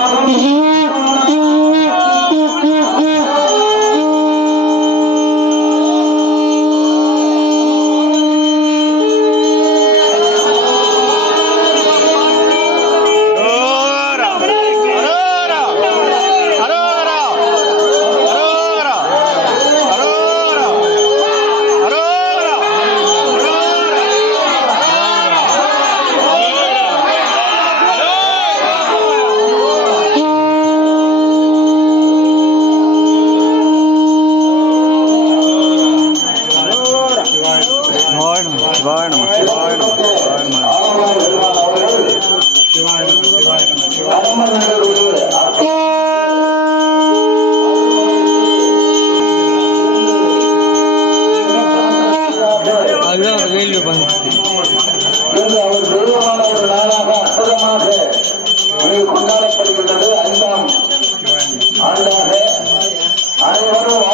Yeah. சிவாய நம சிவாய நம சிவாய நம சிவாய நம அதுதான் அந்த அவர் தெய்வமான ஒரு நாளாக அற்புதமாக கொண்டாடப்படுகின்றது ஐந்தாம் ஆண்டாக அனைவரும்